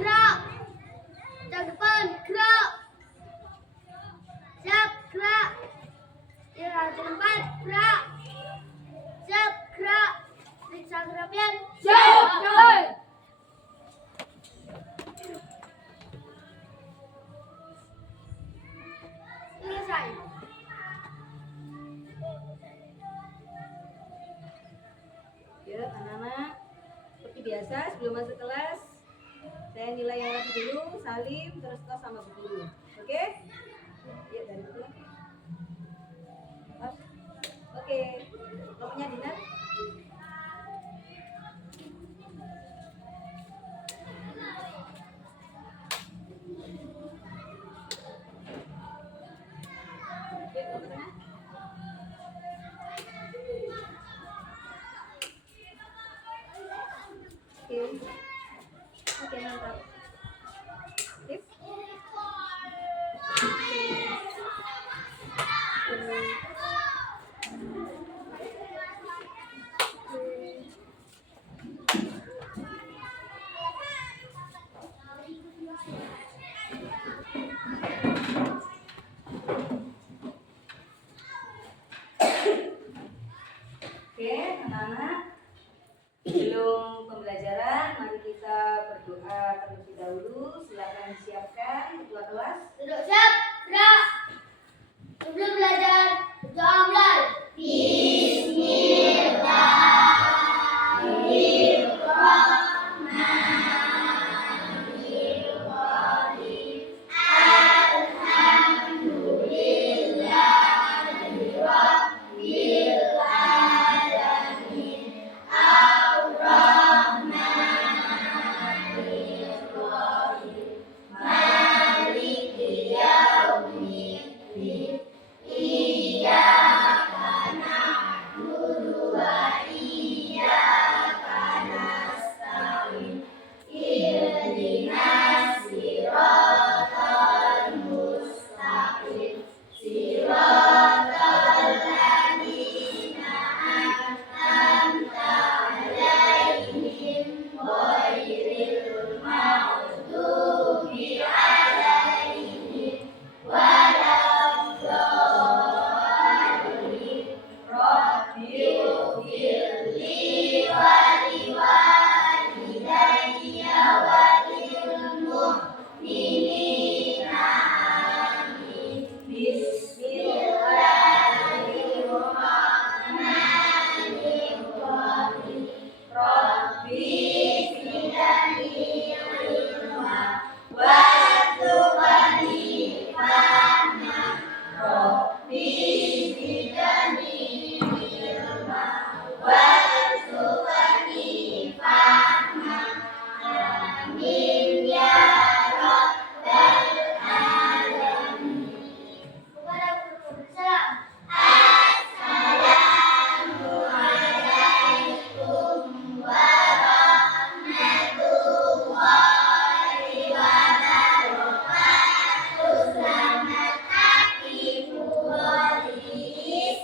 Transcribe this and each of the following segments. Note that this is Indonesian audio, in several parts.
gerak. Yang depan gerak. Siap, gerak. Yang depan gerak. Siap, gerak. Periksa kerapian. Siap, jalan. Selesai. Ya, anak-anak, seperti biasa sebelum masuk kelas, saya nilai yang rapi dulu, salim, terus tos sama bu guru. Oke? Ya, dari itu lagi. Oke, nomornya Dinar. Oke, nomornya. Oke. Oke, mantap. Sip. Oke, anak-anak, sebelum pembelajaran, mari kita berdoa terlebih dahulu. Silakan disiapkan ketua kelas. Duduk siap, gerak. Sebelum belajar, berdoa mulai.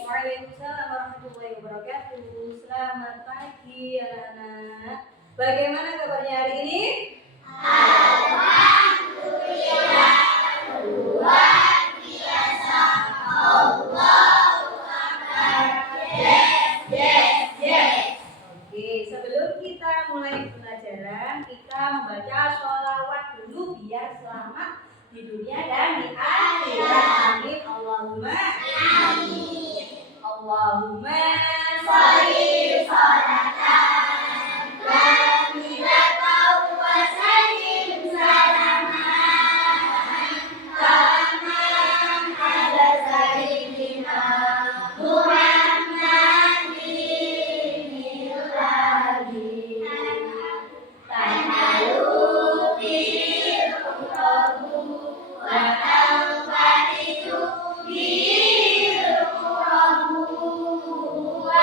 Waalaikumsalam warahmatullahi wabarakatuh. Selamat pagi anak-anak. Bagaimana kabarnya hari ini? Oke, sebelum kita mulai pembelajaran, kita membaca sholawat dulu biar selamat di dunia dan di akhirat. Amin. Allahumma amin. Allahumma sholli sholatan kamilatan wa sallim salaman taman ala sayyidina Muhammadin ilahhi tanalu bil qurbu wa tanfaridu bil qurbu wa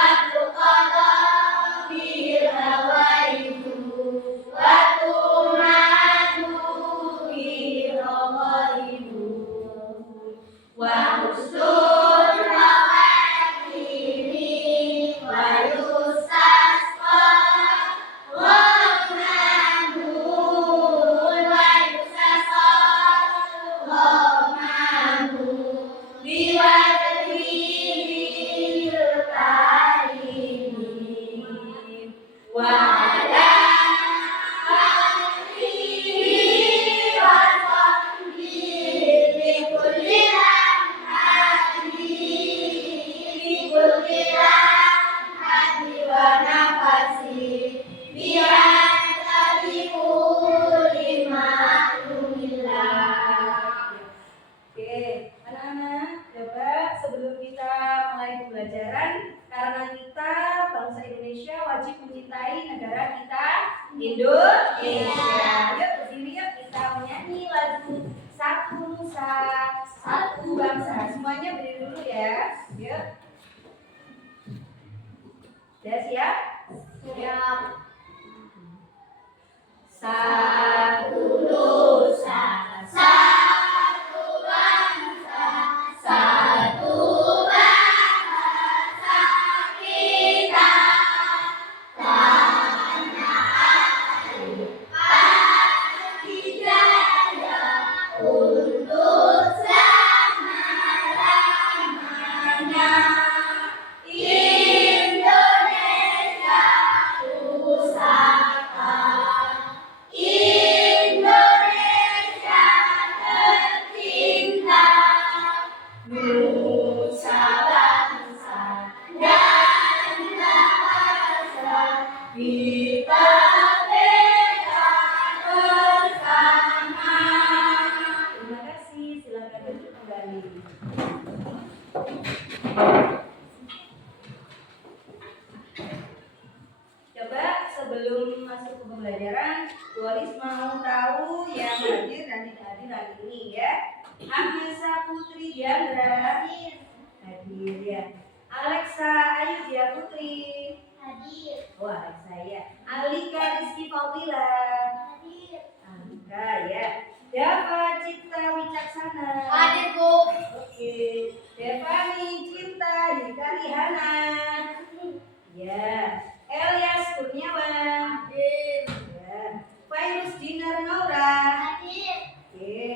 ulang tahun yang hadir dan tidak hadir hari ini ya. Agnesa Putri Diandra hadir ya. Alexa Ayu Dia Putri Hadir. oh Alexa ya. Alika Rizky Paulila Hadir. Alika ya. Dava Cipta Wicaksana Hadir, Bu. oke. Devani Cinta Hikarihana ya. Elias Kurniawan Hadir. ya. Virus Dinar Nora Hadir. oke.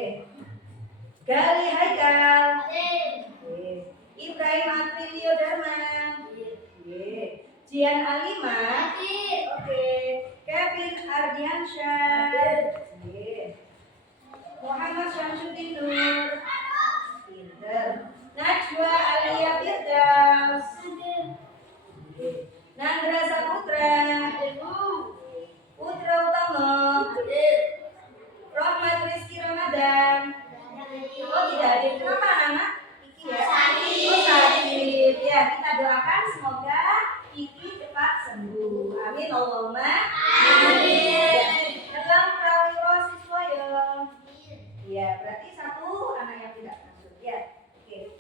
Gali Haikal Hadir. oke. Ibrahim Aprilio Dharma oke. Jian Alima Hadir. oke. Kevin Ardiansyah oke. Muhammad Syamsuddin Nur pinter. Najwa Alia Firdaus Hadir. oke. Nandra Saputra Hadir, Bu. Putra Utomo Hadir. Rahmat Rizky Ramadan oh tidak hadir. Kenapa anak-anak? Iki ya? Sakit. Oh sakit. Ya kita doakan semoga Iki cepat sembuh. Amin Allahumma. Amin. Dalam prawiro siswoyo. Ya berarti satu anak yang tidak masuk ya. Oke.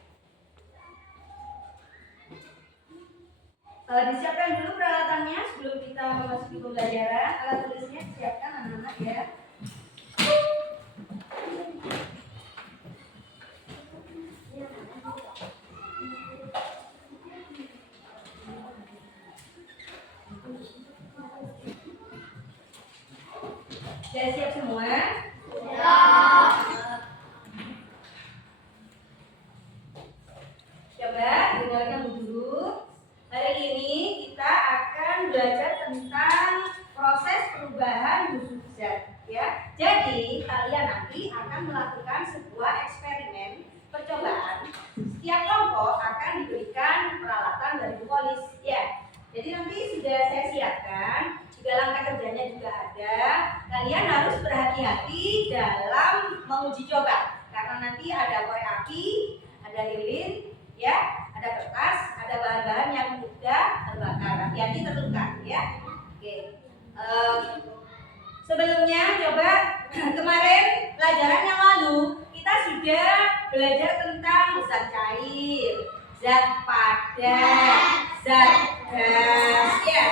Disiapkan dulu peralatannya sebelum kita memasuki pembelajaran. Alat tulisnya disiapkan anak-anak ya. Sudah siap semua? Coba dengarkan dulu. Hari ini kita akan belajar tentang proses perubahan huruf zat, ya. Jadi kalian nanti akan melakukan sebuah eksperimen percobaan. Setiap kelompok akan diberikan peralatan dari Bu Polis, ya. Jadi nanti sudah saya siapkan, juga langkah kerjanya juga ada. Kalian harus berhati-hati dalam menguji coba, karena nanti ada korek api, ada lilin, ya, ada kertas, ada bahan-bahan yang mudah terbakar. Hati-hati terluka, ya. Oke. Sebelumnya coba kemarin pelajaran yang lalu kita sudah belajar tentang zat cair, zat padat, zat gas, ya.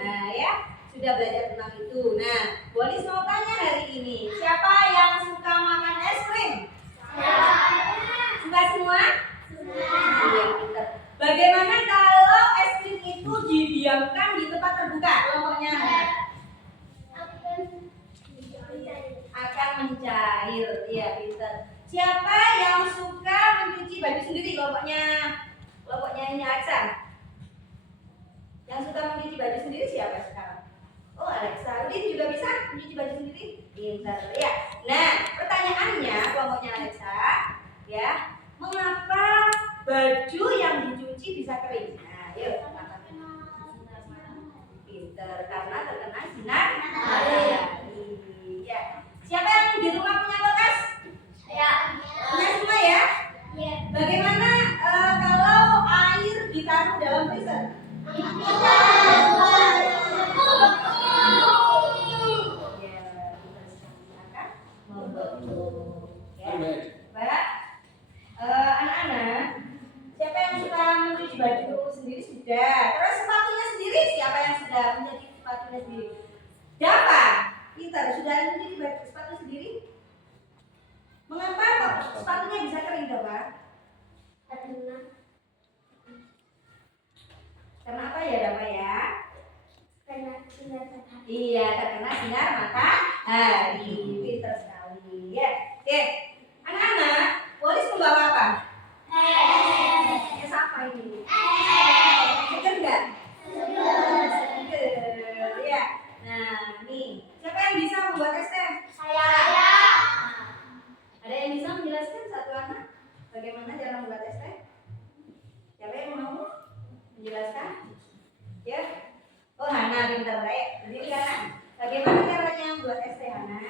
Nah, ya, sudah belajar tentang itu. Nah, Bolis mau tanya hari ini, siapa yang suka makan es krim? Suka semua? Iya, pintar. Bagaimana kalau es krim itu didiamkan di tempat terbuka? Kelompoknya akan mencair. Iya, pintar. Siapa yang suka mencuci baju sendiri? Kelompoknya ini Alexa. Yang suka mencuci baju sendiri siapa sekarang? Oh, Alexa. Udin juga bisa mencuci baju sendiri? Pintar. Ya. Nah, pertanyaannya kelompoknya Alexa, ya. Mengapa baju yang dicuci bisa kering? Nah, yuk katakan. Pinter, karena terkena sinar matahari. Ya. Siapa yang di rumah punya kulkas? Saya. Punya semua ya? Iya. Bagaimana kalau air ditaruh dalam freezer? Ya, kita silakan membentuk. Ya. Mbak, anak-anak, siapa yang suka mencuci baju sendiri sudah. Terus sepatunya sendiri siapa yang sudah mencuci sepatunya sendiri? Siapa? Pintar, sudah mencuci baju sepatu sendiri? Mengapa kok sepatunya bisa kering, coba? Karena apa ya, Dapa ya? Karena sinar matahari. Iya, terkena sinar matahari. Pintar sekali. Ya, oke. Anak-anak, Bolis membawa apa? Es apa ini? Seger nggak? Seger. Ya. Nah, nih. Siapa yang bisa membuat es teh? Saya. Ada yang bisa menjelaskan satu anak bagaimana cara membuat es teh? Siapa yang mau menjelaskan? Ya. Oh, Hana pintar ya. Jadi Hana, bagaimana caranya membuat es teh, Hana?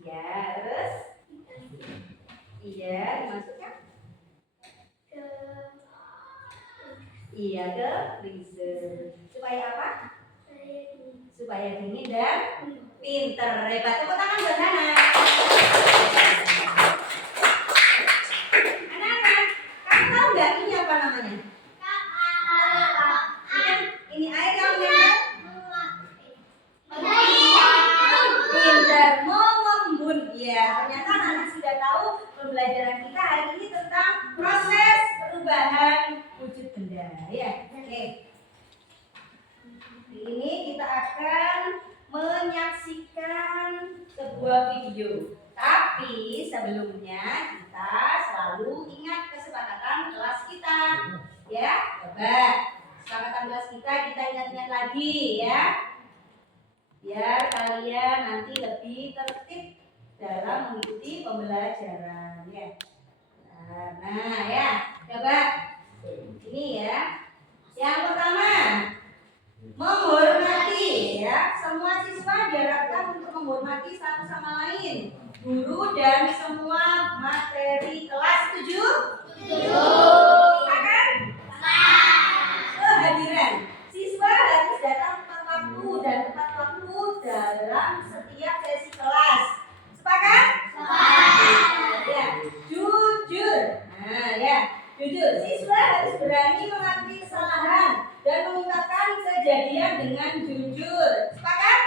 Iya, terus? Iya, dimasukkan? Iya, ke freezer. Supaya apa? supaya dingin dan pinter. Hebat, tepuk tangan buat Hana. Anak-anak, kamu tahu nggak ini apa namanya? Ini air yang pinter mengembun. Ya, ternyata anak-anak sudah tahu pembelajaran kita hari ini tentang proses perubahan wujud benda. Ya, oke. Ini kita akan menyaksikan sebuah video. Tapi sebelumnya kita selalu ingat kesepakatan kelas kita. Ya, coba kesepakatan kelas kita ingat-ingat lagi ya. Biar kalian nanti lebih tertib dalam mengikuti pembelajaran ya. Nah ya, coba ini ya. Yang pertama, menghormati ya. Semua siswa diharapkan untuk menghormati satu sama lain, guru dan semua materi kelas. Setuju? Akan? Kehadiran siswa harus datang tepat waktu dan tepat waktu dalam setiap sesi kelas. Sepakat? Ya, jujur. Nah ya, jujur. Siswa harus berani mengakui kesalahan dan mengungkapkan kejadian dengan jujur. Sepakat?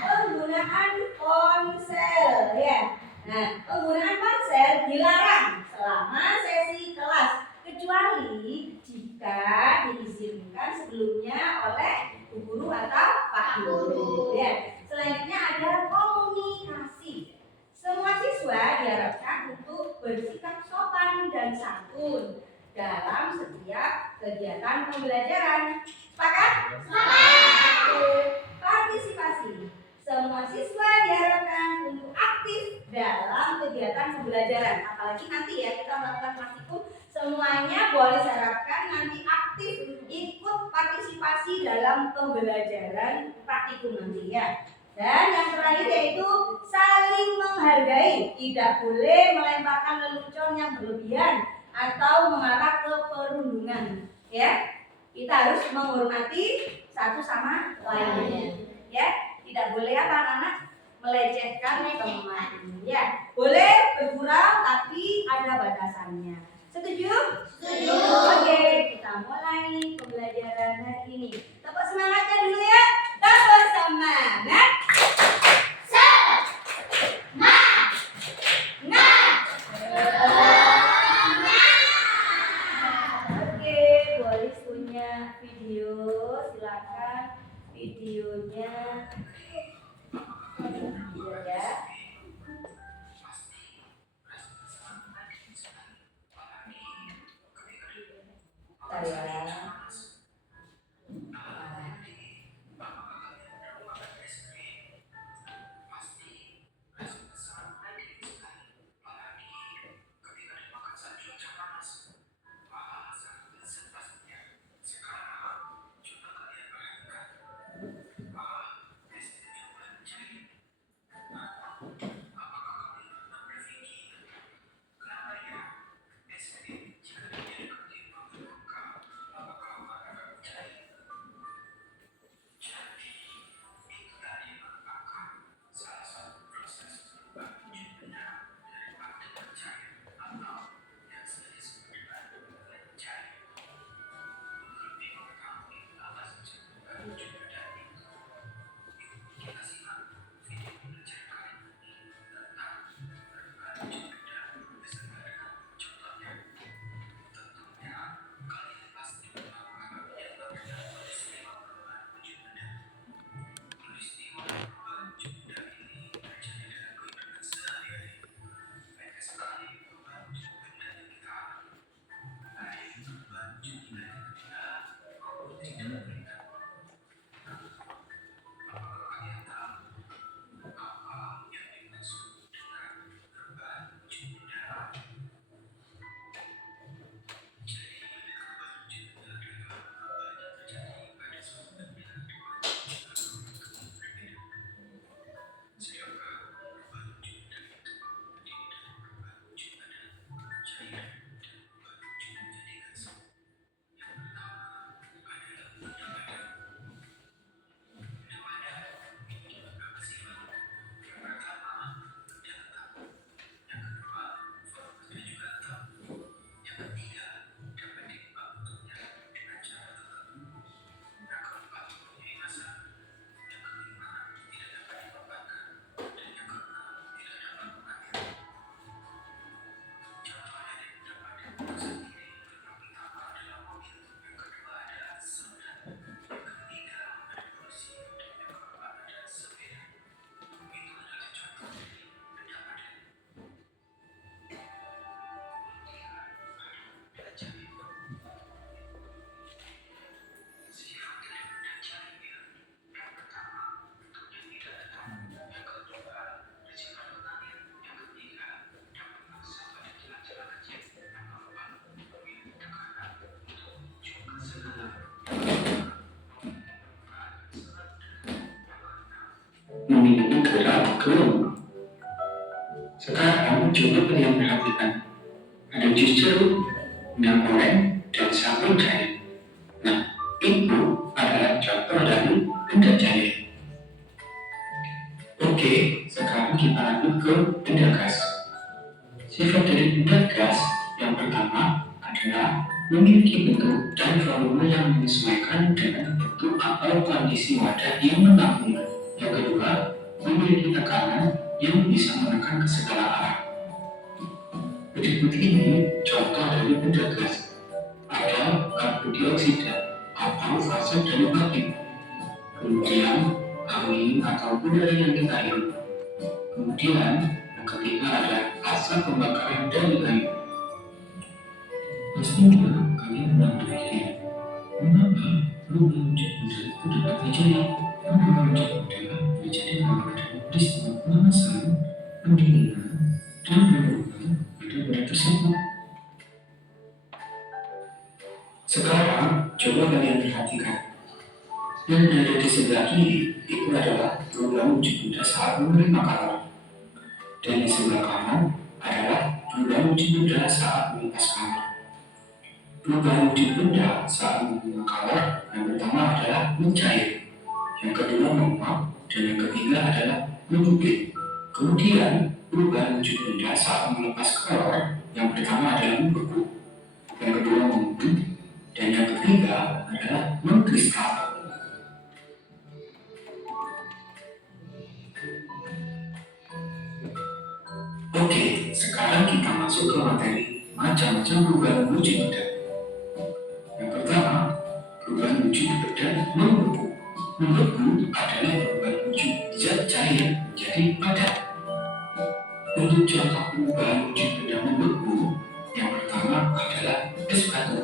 Penggunaan ponsel ya. Nah, penggunaan ponsel dilarang selama sesi kelas kecuali jika diizinkan sebelumnya oleh guru atau Pak Guru. Ya. Selanjutnya ada komunikasi. Semua siswa diharapkan untuk bersikap sopan dan santun dalam setiap kegiatan pembelajaran. Sepakat? Partisipasi. Semua siswa diharapkan untuk aktif dalam kegiatan pembelajaran. Apalagi nanti ya kita melakukan praktikum, semuanya boleh diharapkan nanti aktif ikut partisipasi dalam pembelajaran praktikum nanti ya. Dan yang terakhir yaitu saling menghargai. Tidak boleh melemparkan lelucon yang berlebihan atau mengarah ke perundungan ya. Kita harus menghormati satu sama lainnya ya. Tidak boleh apa anak-anak melecehkan teman ya. Boleh bergurau tapi ada batasannya. Setuju? Setuju. Oke, kita mulai pembelajaran hari ini. Tepuk semangatnya dulu ya. Tepuk semangat. Oke, Boris punya video. Silakan videonya. Ya. Saya memiliki gerak gelembung. Sekarang coba kalian perhatikan, ada jus jeruk, minyak goreng, dan sabun cair. Nah, itu adalah contoh dari benda cair. Oke, sekarang kita lanjut ke benda gas. Sifat dari benda gas yang pertama adalah memiliki bentuk dan volume yang menyesuaikan dengan bentuk atau kondisi wadah yang menampung. Yang kedua, memiliki tekanan yang bisa menekan ke segala arah. Berikut ini contoh dari benda gas. Ada karbon dioksida atau fase dari api. Kemudian angin atau udara yang kita hirup. Kemudian yang ketiga ada asap pembakaran dari kayu. Pastinya kalian pernah berpikir, mengapa perubahan wujud benda itu dapat terjadi? Perubahan wujud benda terjadi karena ada peristiwa pemanasan, pendinginan, dan perubahan pada benda tersebut. Sekarang coba kalian perhatikan. Yang ada di sebelah kiri itu adalah perubahan wujud benda saat menerima kalor. Dan di sebelah kanan adalah perubahan wujud benda saat melepas kalor. Perubahan wujud benda saat menerima kalor yang pertama adalah mencair, yang kedua menguap, dan yang ketiga adalah membukit. Kemudian perubahan wujud benda saat melepas kalor yang pertama adalah membeku, yang kedua membusuk, dan yang ketiga adalah mengkristal. Oke, sekarang kita masuk ke materi macam-macam perubahan wujud benda. Yang pertama, perubahan wujud benda membeku. Membeku adalah perubahan wujud zat cair menjadi padat. Untuk contoh perubahan wujud benda membeku, yang pertama adalah es batu.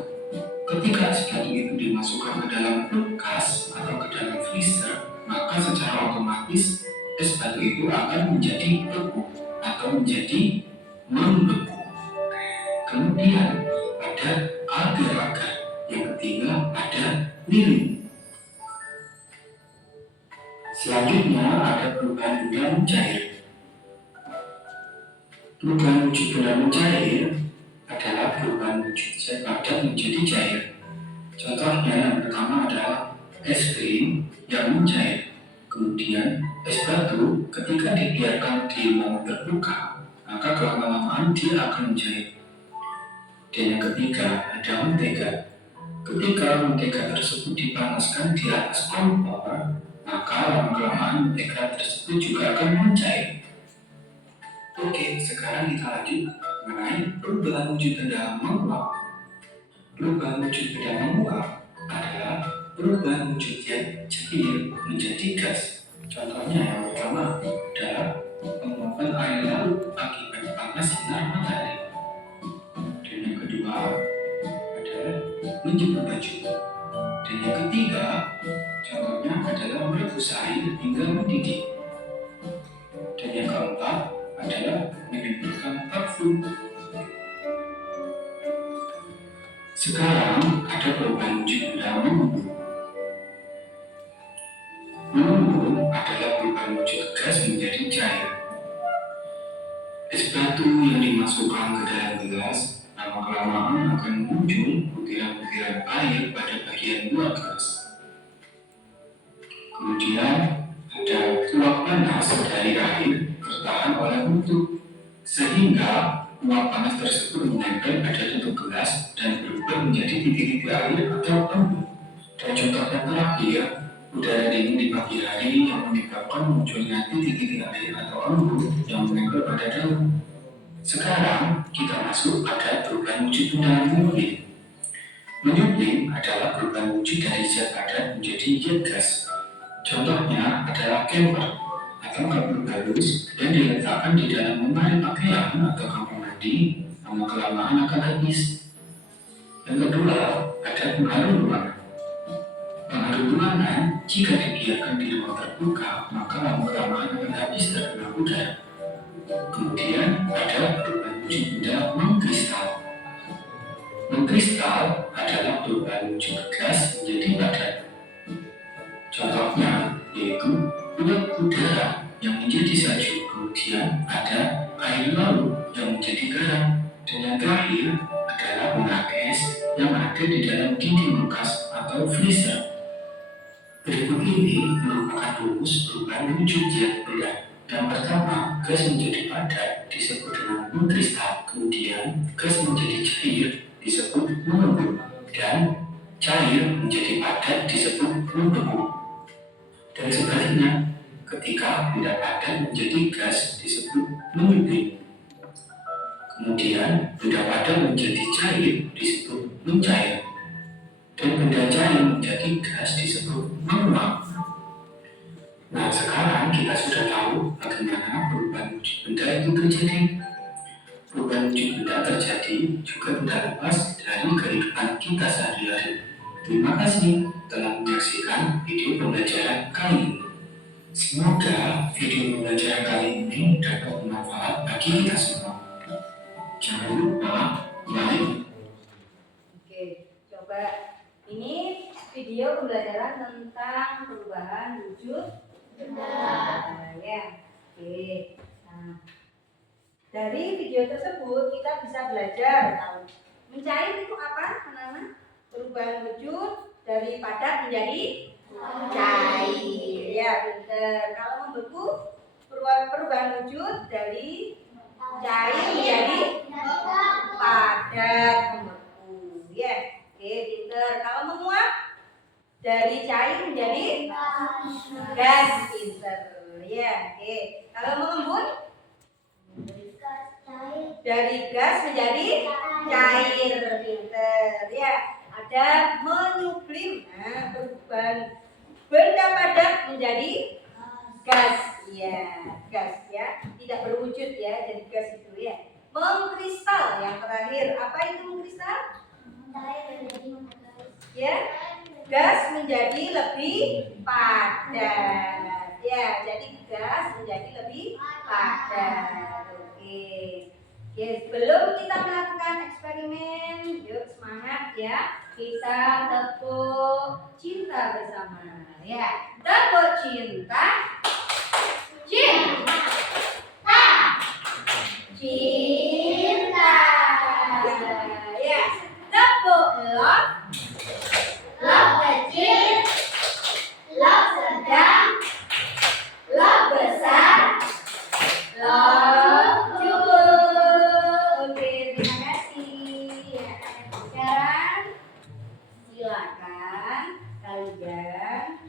Ketika es batu itu dimasukkan ke dalam kulkas atau ke dalam freezer, maka secara otomatis es batu itu akan menjadi beku atau menjadi membeku. Kemudian ada agar-agar, yang ketiga ada lilin. Selanjutnya ada perubahan benda mencair. Perubahan wujud benda mencair adalah perubahan wujud zat padat menjadi cair. Contohnya yang pertama adalah es krim yang mencair. Kemudian es batu ketika dibiarkan di ruang terbuka, maka kelama-lamaan dia akan mencair. Dan yang ketiga ada mentega. Ketika mentega tersebut dipanaskan di atas kompor, maka lama-kelamaan mentega tersebut juga akan mencair. Oke, sekarang kita lanjut mengenai perubahan wujud benda menguap. Perubahan wujud benda menguap adalah perubahan wujud zat cair menjadi gas. Contohnya yang pertama adalah penguapan air laut akibat panas sinar matahari. Dan yang kedua adalah menjemur baju. Dan yang ketiga contohnya adalah merebus air hingga mendidih. Dan yang keempat adalah menimbulkan parfum. Sekarang ada perubahan wujud benda mengembung. Mengembung adalah perubahan wujud gas menjadi cair. Es batu yang dimasukkan ke dalam gelas lama-kelamaan akan muncul butiran-butiran air pada bagian luar gelas. Kemudian ada uap panas dari air tertahan oleh bentuk, sehingga uap panas tersebut menempel pada tutup gelas dan berubah menjadi titik-titik air atau embun. Dan contoh yang terakhir, udara dingin di pagi hari yang menyebabkan munculnya titik-titik air atau embun yang menempel pada daun. Sekarang kita masuk pada perubahan wujud benda menyuling. Menyuling adalah perubahan wujud dari zat padat menjadi zat gas. Contohnya adalah camper atau kapur halus yang diletakkan di dalam lemari pakaian atau kamar mandi, lama-kelamaan akan habis. Yang kedua ada pengharum ruangan. Pengharum ruangan jika dibiarkan di ruang terbuka, maka lama-kelamaan akan habis terkena udara. Kemudian ada perubahan wujud benda mengkristal. Mengkristal adalah perubahan wujud gas menjadi padat. Contohnya yaitu uap udara yang menjadi salju, kemudian ada air laut yang menjadi garam, dan yang terakhir adalah bunga es yang ada di dalam dinding bekas atau freezer. Berikut ini merupakan rumus perubahan wujud yang berbeda. Yang pertama, gas menjadi padat disebut dengan mengkristal, kemudian gas menjadi cair disebut mengembun, dan cair menjadi padat disebut membeku. Dan sebaliknya, ketika benda padat menjadi gas disebut menyublim. Kemudian benda padat menjadi cair disebut mencair, dan benda cair menjadi gas disebut menguap. Nah, sekarang kita sudah tahu bagaimana perubahan wujud benda itu terjadi. Perubahan wujud benda terjadi juga tidak lepas dari kehidupan kita sehari-hari. Terima kasih telah menyaksikan video pembelajaran kali ini. Semoga video pembelajaran kali ini dapat bermanfaat bagi kita semua. Jangan lupa like. Oke, coba ini video pembelajaran tentang perubahan wujud benda. Ya, oke. Nah, dari video tersebut kita bisa belajar tahu mencair itu apa, anak-anak? Perubahan wujud dari padat menjadi cair. Ya, pintar. Kalau membeku, perubahan wujud dari cair menjadi padat membeku. Ya, oke, pintar. Kalau menguap, dari cair menjadi gas, pintar. Ya, oke. Kalau mengembun, dari gas menjadi cair, pintar. Ya, ada menyublim. Nah, perubahan benda padat menjadi gas. Ya, gas ya, tidak berwujud ya, jadi gas itu ya. Mengkristal yang terakhir, apa itu mengkristal? Ya, gas menjadi lebih padat. Ya, jadi gas menjadi lebih padat. Oke. Oke, sebelum kita melakukan eksperimen, yuk semangat ya. Kita tepuk cinta bersama. Ya, tepuk cinta. Cinta. Cinta. Ya, tepuk love. Love kecil. Love sedang. Love besar. Love cukup. Oke, terima kasih. Ya, sekarang silakan kalian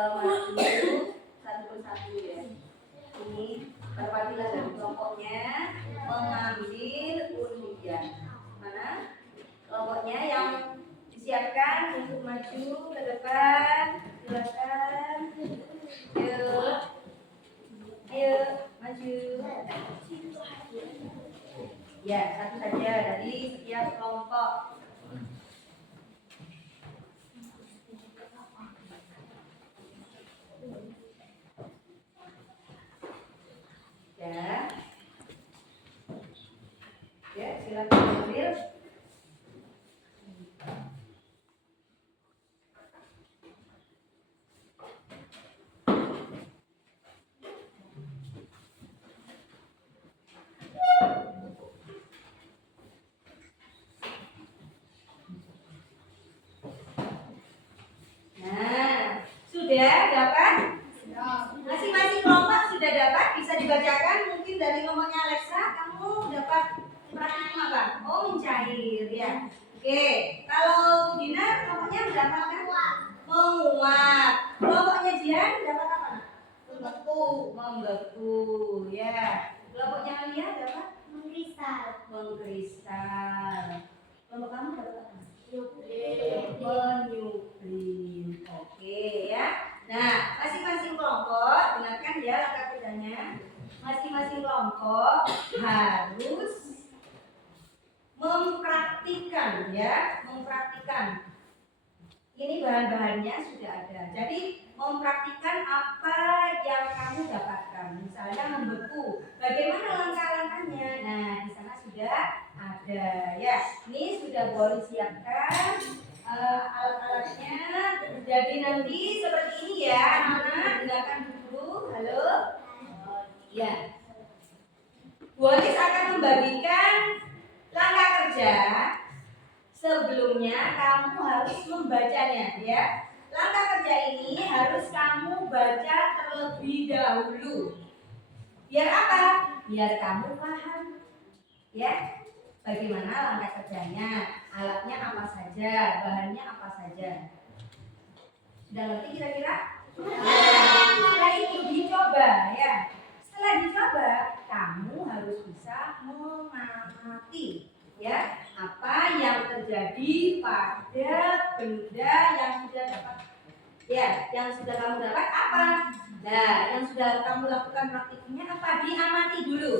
maju satu persatu ya. Ini terpatilah dari kelompoknya mengambil undian. Mana kelompoknya yang disiapkan untuk maju ke depan? Silakan. Yuk. Ayo maju. Ya, satu saja dari setiap kelompok. Ya. Ya, silakan ambil. Nah, sudah dapat? Masing-masing kelompok sudah dapat, bisa dibacakan mungkin dari kelompoknya Alexa, kamu dapat praktikum apa? Oh, mencair ya. Oke, kalau Dina kelompoknya mendapat kan? Menguap. Kelompoknya Jihan dapat apa? Membeku. Membeku, ya. Kelompoknya Alia dapat? Mengkristal. Mengkristal. Kelompok kamu dapat apa? Menyublim. Oke ya. Nah, masing-masing kelompok, dengarkan ya langkah kerjanya. Masing-masing kelompok harus mempraktikkan ya, mempraktikkan. Ini bahan-bahannya sudah ada. Jadi mempraktikkan apa yang kamu dapatkan. Misalnya membeku. Bagaimana langkah-langkahnya? Nah, di sana sudah ada ya. Ini sudah boleh siapkan alat-alatnya. Jadi nanti seperti ini ya, anak-anak. Dengarkan dulu. Halo. Ya. Bu Anis akan membagikan langkah kerja. Sebelumnya kamu harus membacanya ya. Langkah kerja ini harus kamu baca terlebih dahulu. Biar apa? Biar kamu paham. Ya. Bagaimana langkah kerjanya? Alatnya apa saja? Bahannya apa saja? Sudah ngerti kira-kira? Setelah itu dicoba ya. Setelah dicoba, kamu harus bisa mengamati ya apa yang terjadi pada benda yang sudah dapat yang sudah kamu dapat apa? Nah, yang sudah kamu lakukan praktiknya apa? Diamati dulu.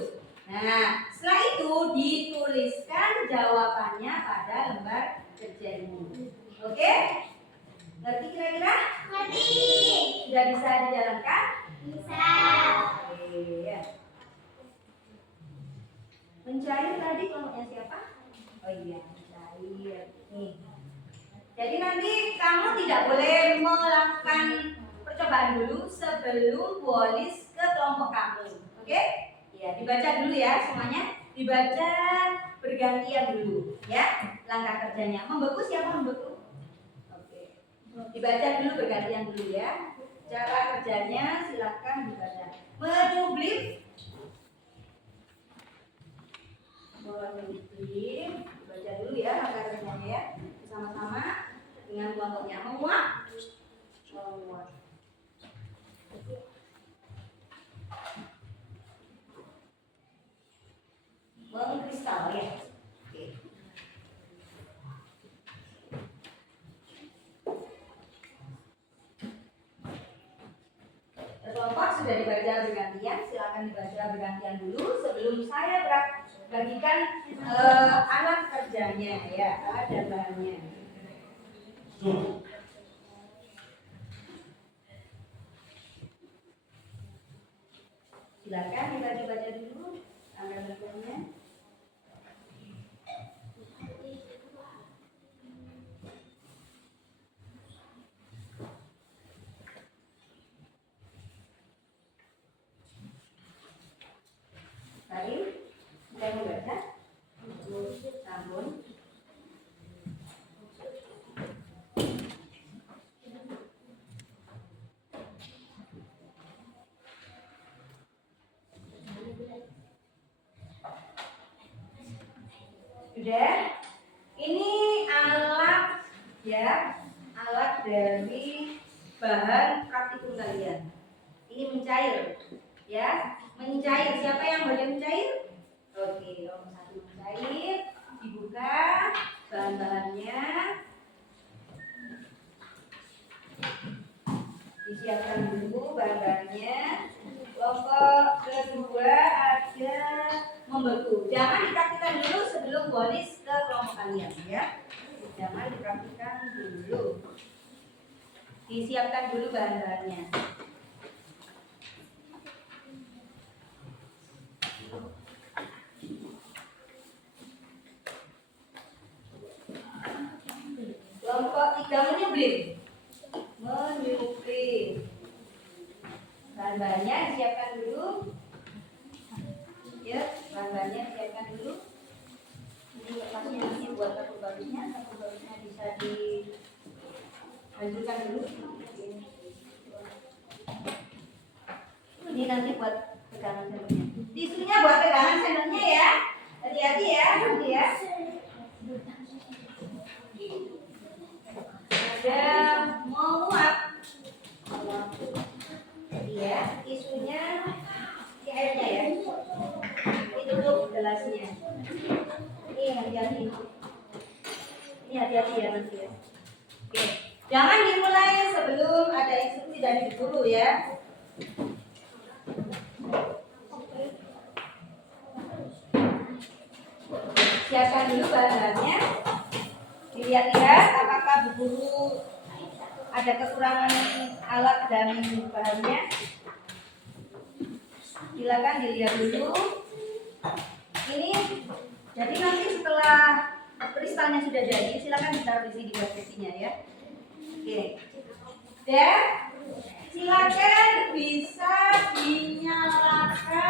Nah, setelah itu dituliskan jawabannya pada lembar kerja ini. Oke? Ngerti kira-kira? Ngerti. Sudah bisa dijalankan? Bisa. Oke, ya. Mencair tadi kelompoknya siapa? Oh iya, mencair. Nih. Jadi nanti kamu tidak boleh melakukan percobaan dulu sebelum bolis ke kelompok kamu. Oke? Ya, dibaca dulu ya semuanya. Dibaca bergantian dulu ya. Langkah kerjanya. Membeku siapa membeku? Oke. Dibaca dulu bergantian dulu ya. Cara kerjanya silakan dibaca. Menyublim. Menyublim. Baca dulu ya langkah kerjanya ya. Bersama-sama dengan kelompoknya. Menguap. Menguap. Mengkristal ya. Oke. Kelompok sudah dibaca bergantian, silakan dibaca bergantian dulu sebelum saya bagikan alat kerjanya ya, alat dan bahannya. Silakan kita dibaca dulu alat kerjanya. Tadi kita membaca sabun. Sudah. Ini alat ya, alat dari bahan praktikum kalian. Ini mencair ya. Mencair, siapa yang bagian mencair? Oke, nomor 1 mencair. Dibuka bahan-bahannya. Disiapkan dulu bahan-bahannya. Kelompok kedua ada membeku. Jangan dipraktikkan dulu sebelum bolis ke kelompok kalian ya. Jangan dipraktikkan dulu. Disiapkan dulu bahan-bahannya. Kelompok 3 menyublim. Menyublim. Bahan-bahannya disiapkan dulu. Ya, bahan-bahannya disiapkan dulu. Ini kertasnya nanti buat kartu barusnya bisa dihancurkan dulu. Ini nanti buat pegangan sendoknya. Tisunya buat pegangan sendoknya ya. Hati-hati ya, nanti ya. Ada menguap. Ya, tisunya di airnya ya. Ini tutup gelasnya. Ini hati-hati. Ini hati-hati ya nanti ya. Oke. Jangan dimulai sebelum ada instruksi dari guru ya. Siapkan dulu bahan-bahannya. Dilihat-lihat apakah bu guru ada kekurangan alat dan bahannya. Silakan dilihat dulu. Ini jadi nanti setelah kristalnya sudah jadi, silakan ditaruh di sini posisinya ya. Oke. Dan silakan bisa dinyalakan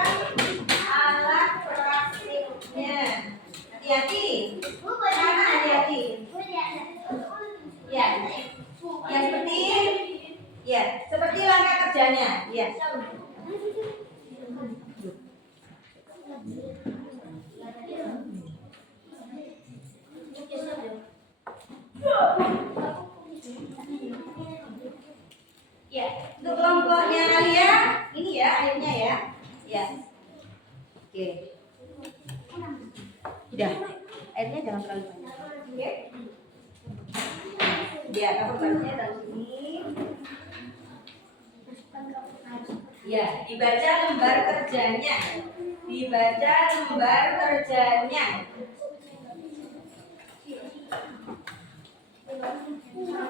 seperti langkah kerjanya. Ya. Ya, untuk kelompoknya Alia, ini ya airnya ya. Ya. Oke. Udah. Airnya jangan terlalu banyak. Oke. Ya, kamu bacanya dari sini. Ya, dibaca lembar kerjanya. Dibaca lembar kerjanya.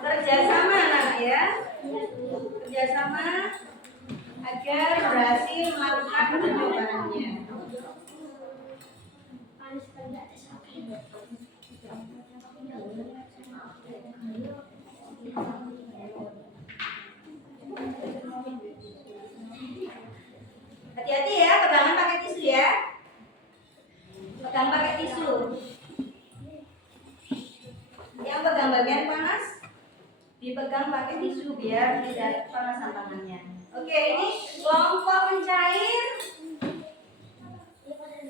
Kerjasama anak ya. Kerjasama agar berhasil melakukan percobaan-nya. Hati-hati ya, pegangan pakai tisu ya. Pegang pakai tisu. Yang pegang bagian panas dipegang pakai tisu biar tidak panasan tangannya. Oke, ini kelompok pencair.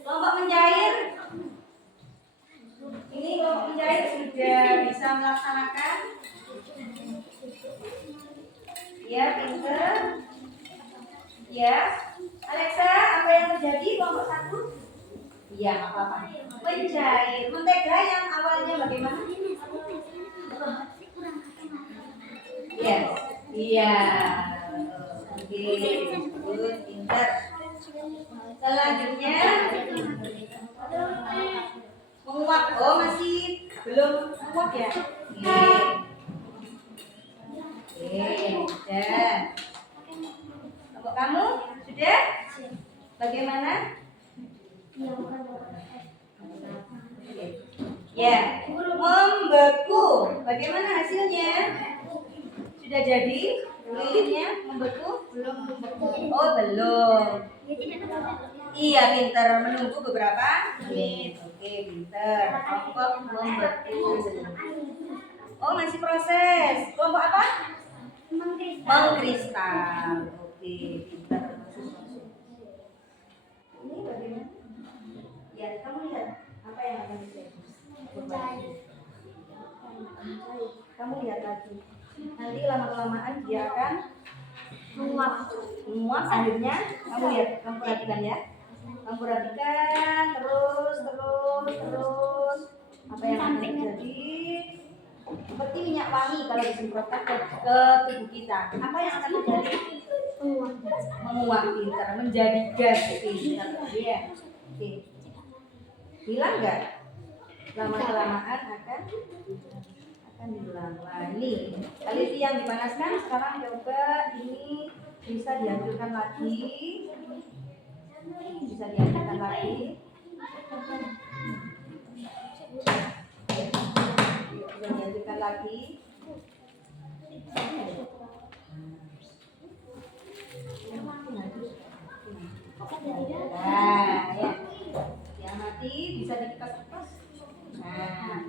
Kelompok pencair. Ini kelompok pencair sudah bisa melaksanakan. Ya, pinter. Ya, Alexa, apa yang terjadi kelompok 1? Iya, nggak apa-apa. Pencair. Mentega yang awalnya bagaimana? Iya. Iya. Oke, good, pintar. Selanjutnya menguap. Oh, masih belum menguap ya? Oke. Oke, sudah. Untuk kamu sudah? Bagaimana? Ya, membeku. Bagaimana hasilnya? Sudah jadi lilinnya membeku? Belum membeku. Oh, belum. Iya, pintar. Menunggu beberapa menit. Oke, pintar. Kelompok membeku. Oh, masih proses. Kelompok apa? Mengkristal. Oke, pintar. Ini bagaimana? Ya, kamu lihat apa yang akan terjadi. Kamu lihat lagi. Nanti lama-kelamaan dia akan menguap akhirnya. Kamu lihat, kamu perhatikan ya. Kamu perhatikan terus. Apa yang akan terjadi? Seperti minyak wangi kalau disemprotkan ke tubuh kita. Apa yang akan terjadi? Menguap, pintar, menjadi gas, pintar. Iya. Oke. Hilang nggak? Lama-kelamaan akan hilang. Nah, ini kali ini yang dipanaskan. Sekarang coba ini bisa dihancurkan lagi. Bisa dihancurkan lagi. Nah, ya. Yang mati bisa dikipas-kipas. Nah.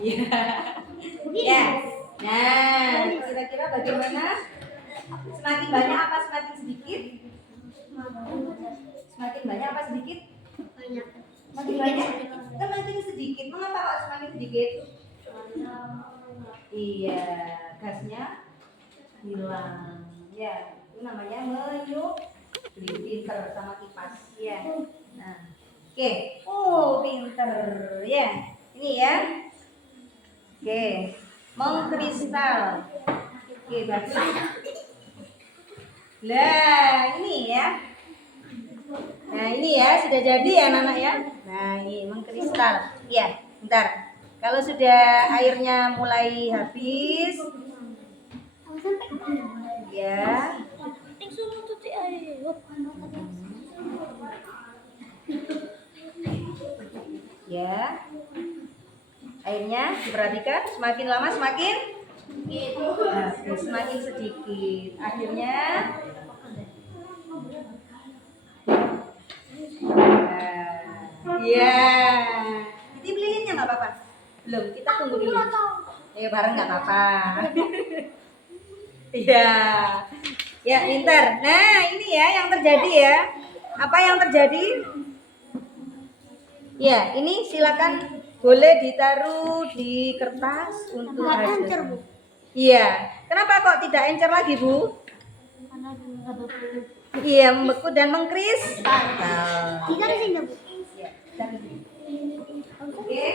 Iya. Ya. Nah, kira-kira bagaimana? Semakin banyak apa semakin sedikit? Semakin banyak apa sedikit? Banyak. Semakin banyak? Semakin sedikit. Mengapa kok semakin sedikit? Iya, gasnya hilang. Ya, itu namanya menyup. Pinter sama kipas. Ya. Nah. Oke. Oh, pinter. Ya. Ini ya. Oke. Mengkristal. Oke, bagus. Lah, ini ya. Nah, ini ya sudah jadi ya anak-anak ya. Nah, ini mengkristal. Ya, bentar. Kalau sudah airnya mulai habis, ya. Ya. Airnya diperhatikan semakin lama semakin semakin sedikit. Akhirnya ya. Titip lilinnya nggak apa-apa. Belum, kita tunggu dulu. Ya bareng nggak apa-apa. Iya. Ya, pintar. Nah, ini ya yang terjadi ya. Apa yang terjadi? Ya, ini silakan boleh ditaruh di kertas untuk Nggak hasil. encer, Bu. Iya. Kenapa kok tidak encer lagi, Bu? Karena nggak berkulit. Iya, membeku dan mengkristal. Kita di sini, Bu. Ya, dari sini. Oke,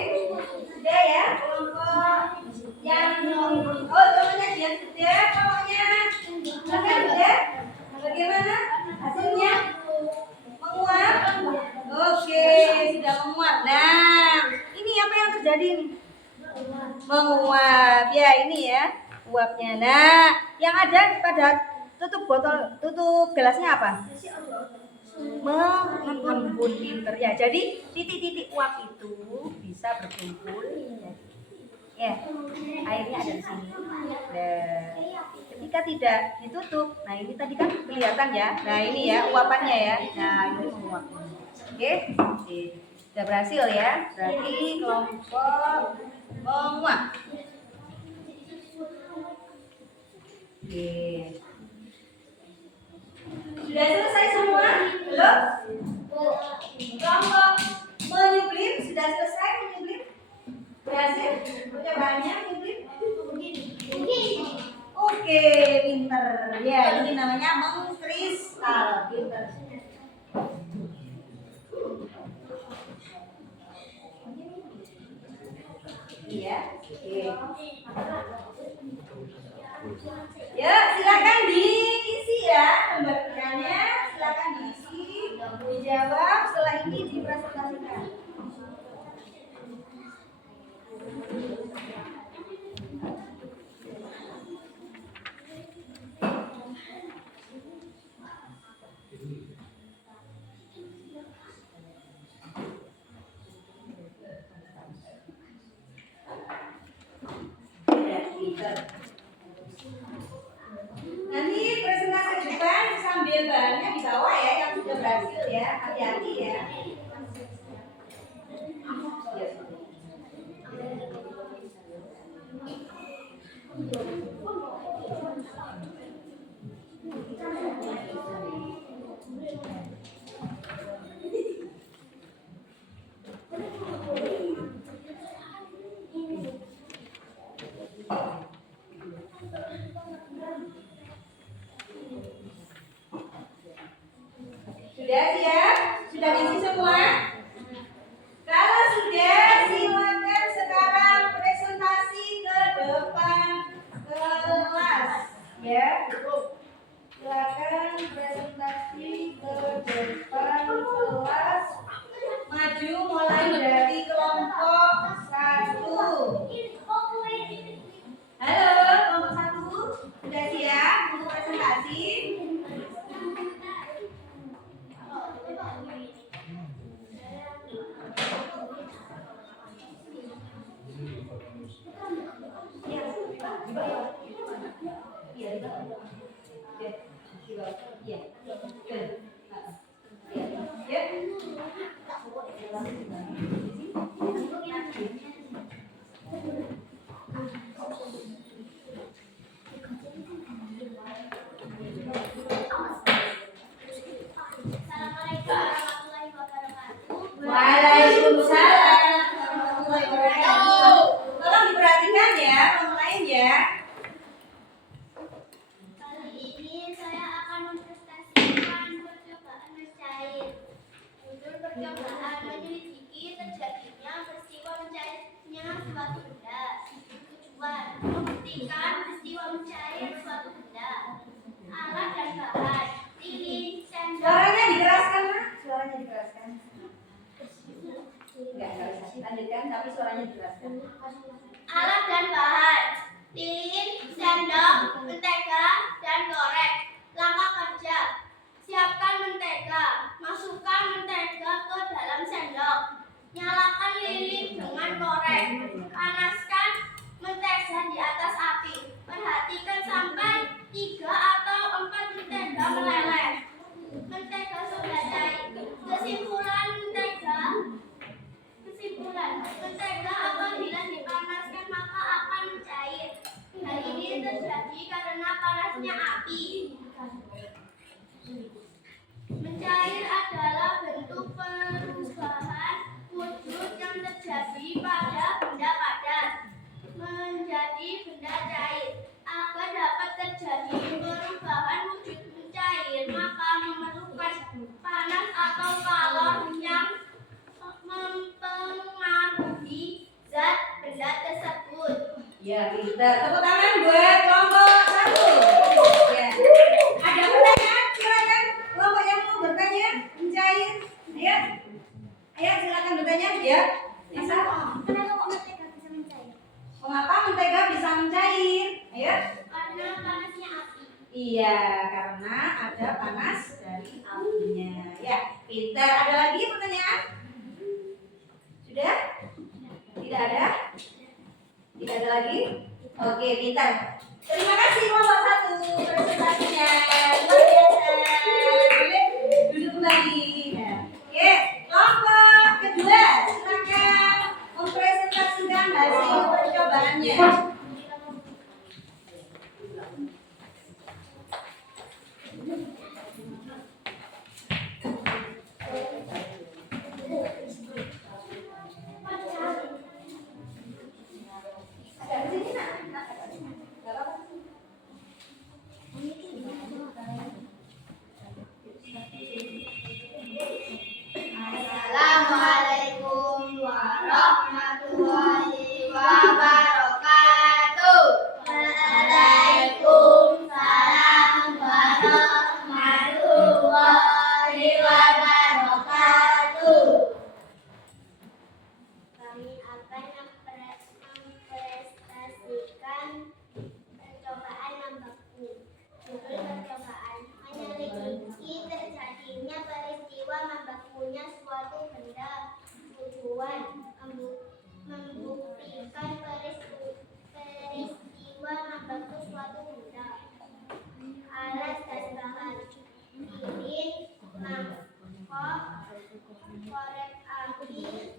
sudah ya kelompok yang contohnya dia sudah pokoknya sudah. Bagaimana hasilnya? Menguap? Oke, sudah menguap. Nah, ini apa yang terjadi nih? Menguap. Ya, ini ya uapnya. Nah, yang ada pada tutup gelasnya apa? Mengembun pinter ya. Jadi titik-titik uap itu bisa berkumpul ya. Airnya ada di sini. Nah, ketika tidak ditutup, nah ini tadi kan kelihatan ya. Nah ini ya uapannya ya. Nah ini menguap. Oke, sudah berhasil ya. Berarti kelompok menguap. Oke. Sudah selesai semua? Belum? Kelompok menyublim sudah selesai menyublim? Berhasil? Percobaannya menyublim? Oke, pinter. Ya, ini namanya mengkristal. Pinter. Iya. Oke. Ya, silakan diisi ya lembarannya. Silakan diisi, dijawab. Setelah ini dipresentasikan. Nanti presentasi depan sambil bahannya di bawah ya yang sudah berhasil ya. Hati-hati ya. Sudah siap? Sudah diisi semua? Kalau sudah, silakan sekarang presentasi ke depan kelas. Ya, silakan presentasi ke depan kelas. Maju mulai dari kelompok 1. Halo, kelompok 1. Sudah siap untuk presentasi? Waalaikumsalam warahmatullahi wabarakatuh. Tolong diperhatikan ya, nomor lain ya. Kali ini saya akan mempresentasikan percobaan mencair. Judul percobaan menyelidiki terjadinya peristiwa mencairnya suatu benda. Tujuan membuktikan peristiwa mencair suatu benda. Alat dan bahan: lilin, sendok. Suaranya dikeraskan, Mak. Suaranya dikeraskan. Enggak usah lanjutkan, tapi suaranya dikeraskan. Alat dan bahan: lilin, sendok, mentega, dan korek. Langkah kerja: siapkan mentega, masukkan mentega ke dalam sendok, nyalakan lilin dengan korek, panaskan mentega di atas api. Perhatikan sampai 3 atau 4 mentega meleleh. Mentega sudah cair. Kesimpulan, mentega apabila dipanaskan maka akan panasnya api. Mencair adalah bentuk perubahan wujud yang terjadi pada benda padat menjadi benda cair. Agar dapat terjadi perubahan wujud mencair, maka memerlukan panas atau kalor yang mempengaruhi zat benda tersebut. Ya, pintar. Tepuk tangan buat kelompok 1. Ya. Ada pertanyaan? Silakan. Kelompok yang mau bertanya, mencair. Ayo. Ayo silakan bertanya. Ya. Bisa. Kenapa kok mentega bisa mencair? Mengapa mentega bisa mencair? Ayo. Karena panasnya api. Iya, karena ada panas dari apinya. Ya, pintar. Ada lagi pertanyaan? Sudah? Tidak ada? Tidak ada lagi? Oke, pintar. Terima kasih kelompok 1 presentasinya. Luar biasa. Boleh duduk kembali. Nah, oke, kelompok kedua silakan mempresentasikan hasil percobaannya. Assalamualaikum warahmatullahi wabarakatuh. Waalaikumsalam warahmatullahi wabarakatuh. Kami akan mempresentasikan percobaan nambaku. Judul percobaan menyelidiki terjadinya peristiwa membakunya suatu benda. Tujuan membuktikan peristiwa membaku suatu benda. Alat dan bahan: lilin, mangkok, korek api.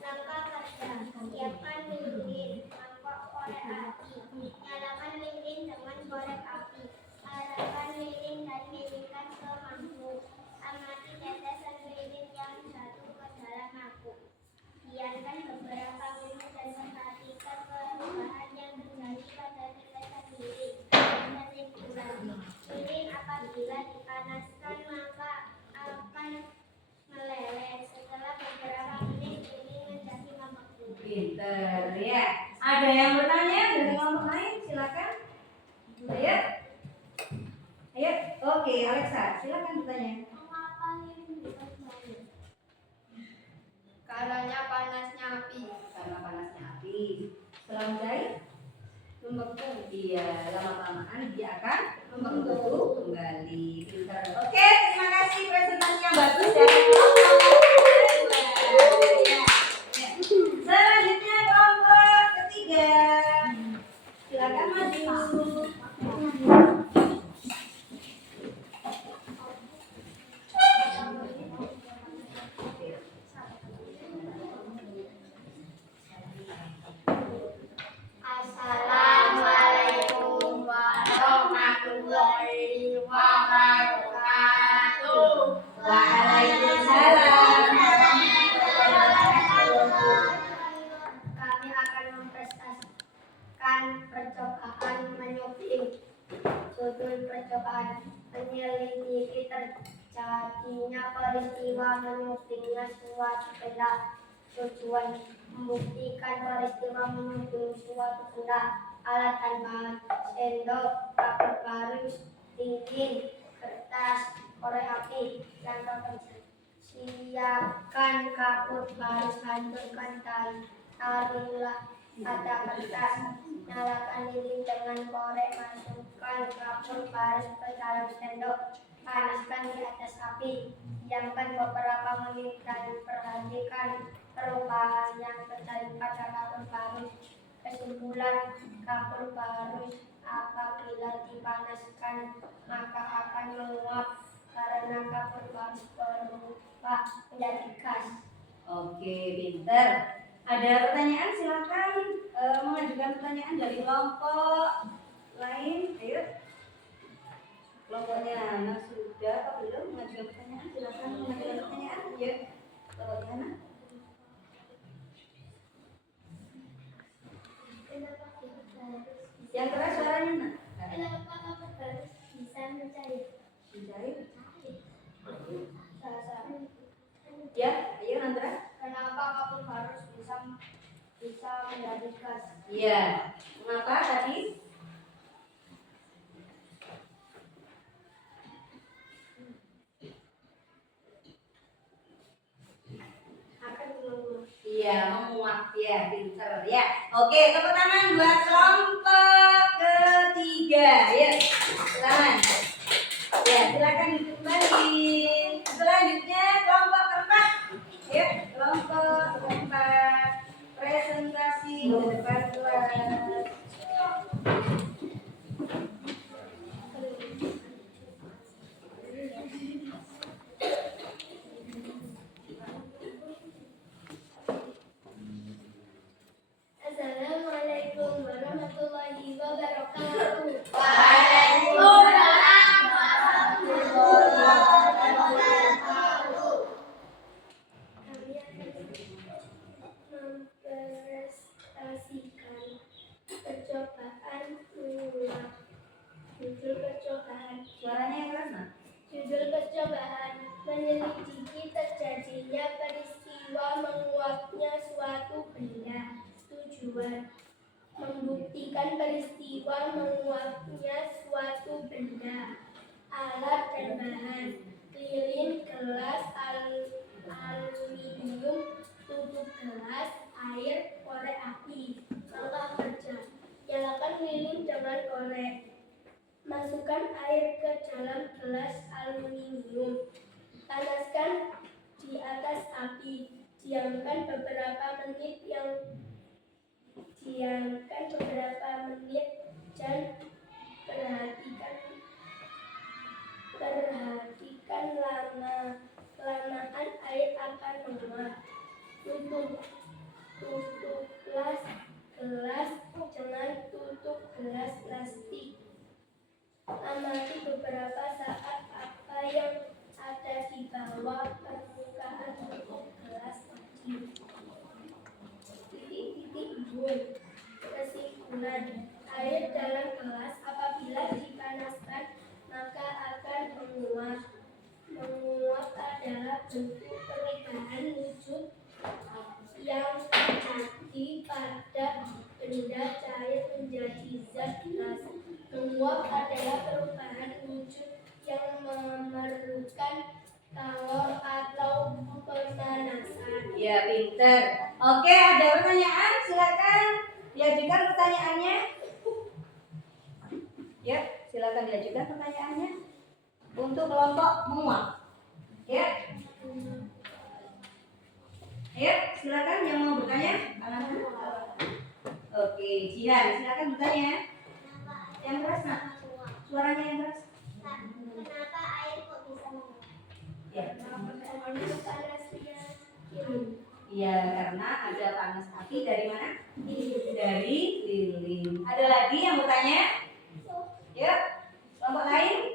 Langkah kerja: siapkan lilin, mangkok, korek api. Nyalakan lilin dengan korek api. Arahkan lilin dan miringkan ke mangkuk. Amati tetesan lilin yang jatuh ke dalam mangkuk. Diamkan beberapa menit dan perhatikan perubahan yang terjadi pada tetesan lilin. Kesimpulan: lilin apabila dipanaskan maka akan meleleh. Setelah beberapa menit lilin menjadi membeku. Pintar ya. Ada yang bertanya dari kelompok lain? Silakan. Ayo. Ayo. Oke, Alexa, silakan bertanya. Mengapa lilin bisa mencair? Karena panasnya api. Karena panasnya api. Setelah mencair, Membeku. iya, lama-lamaan dia akan membeku kembali. Pintar. Oke, terima kasih presentasi yang bagus dari kelompok kedua. Ya. Ya. Selanjutnya kelompok ketiga. Silakan maju. Assalamualaikum warahmatullahi wabarakatuh. Waalaikumsalam. Kami akan mempresentasikan percobaan menyuping. Judul percobaan: menyelidiki terjadinya peristiwa menyupingnya suatu benda. Tujuan: membuktikan peristiwa menyuping suatu benda. Alat dan bahan: sendok, kapur baris, lilin, kertas, korek api. Langkah kerja: siapkan kapur baris, hancurkan tali, taruhlah pada kertas. Nyalakan lilin dengan korek, masukkan kapur baris ke dalam sendok, panaskan di atas api. Diamkan beberapa menit dan perhatikan perubahan yang terjadi pada kapur baris. Kesimpulan: kapur baris apabila dipanaskan maka akan menguap karena kapur baris berubah menjadi gas. Oke, pintar. Ada pertanyaan? Silakan mengajukan pertanyaan dari kelompok lain, ayo. Kelompoknya Hana sudah apa belum mengajukan pertanyaan? Silakan mengajukan pertanyaan. Ya, kelompoknya Hana. Kenapa kita harus Yang keras suaranya Nak. Kenapa kamu harus bisa mencari? Mencari. Bahasa. Ya, ayo Nandra. Kenapa kamu harus bisa menjadi kelas? Iya. Mengapa tadi? Akan mengulang. Iya, menguap ya, pinter ya. Oke, tepuk tangan buat kelompok ketiga. Ya, silakan. Ya, silakan duduk kembali. Selanjutnya kelompok keempat. Ya, kelompok keempat. Presentasi di depan kelas. Assalamualaikum warahmatullahi wabarakatuh. Waalaikumsalam warahmatullahi wabarakatuh. Kami akan mempresentasikan percobaan mengulang. Judul percobaan. Suaranya yang keras, Nak. Judul percobaan menyelidiki terjadinya peristiwa menguapnya suatu benda. Tujuan membuktikan peristiwa menguapnya suatu benda. Alat dan bahan: lilin, gelas, aluminium, tutup gelas, air, korek api. Langkah kerja: nyalakan lilin dengan korek. Masukkan air ke dalam gelas aluminium. Panaskan di atas api. Diamkan beberapa menit dan perhatikan lamaan air akan menguap. Tutuplah gelas dengan tutup gelas plastik. Amati beberapa saat apa yang ada di bawah permukaan tutup gelas tadi. Titik-titik embun. Kesimpulan: air dalam gelas apabila dipanaskan maka akan menguap. Menguap adalah bentuk perubahan wujud yang terjadi pada benda cair menjadi zat gas. Menguap adalah perubahan wujud yang memerlukan kalor atau pemanasan. Ya, pinter. Oke, ada pertanyaan? Silakan diajukan pertanyaannya. Ya, silakan diajukan pertanyaannya untuk kelompok menguap. Ya. Ayo, silakan yang mau bertanya. Anak-anak. Oke, Jihan, silakan bertanya. Yang keras, Nak. Suaranya yang keras. Kenapa air kok bisa menguap? Ya. Panasnya lilin. Iya, karena ada panas api dari mana? Dari lilin. Ada lagi yang bertanya? Yuk, kelompok lain?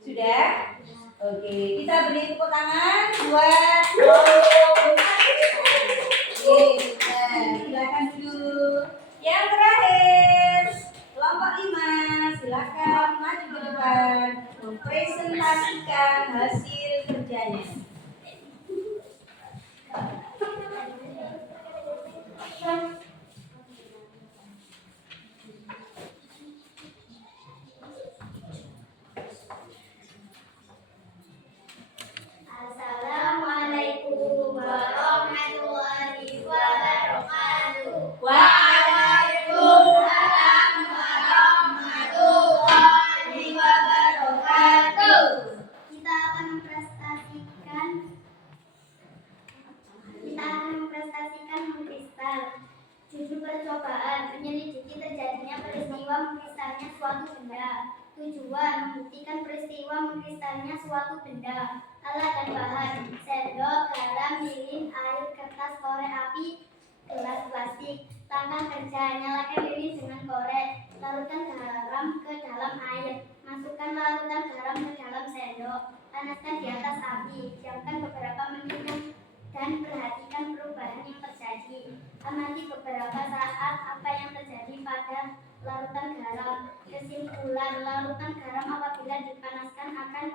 Sudah? Oke, kita beri tepuk tangan buat kelompok. Oke, silakan duduk. Yang terakhir, kelompok 5, silakan maju ke depan mempresentasikan hasil kerjanya. Assalamualaikum warahmatullahi wabarakatuh. Waalaikumsalam warahmatullahi wabarakatuh. Kita akan mempresentasikan mengkristal. Judul percobaan menyelidiki terjadinya peristiwa mengkristalnya suatu benda. Tujuan membuktikan peristiwa mengkristalnya suatu benda. Alat dan bahan: sendok, garam, lilin, air, kertas, korek api, gelas plastik. Langkah kerja: nyalakan lilin dengan korek. Larutkan garam ke dalam air. Masukkan larutan garam ke dalam sendok. Panaskan di atas api. Diamkan beberapa menit dan perhatikan perubahan yang terjadi. Amati beberapa saat apa yang terjadi pada larutan garam. Kesimpulan, larutan garam apabila dipanaskan akan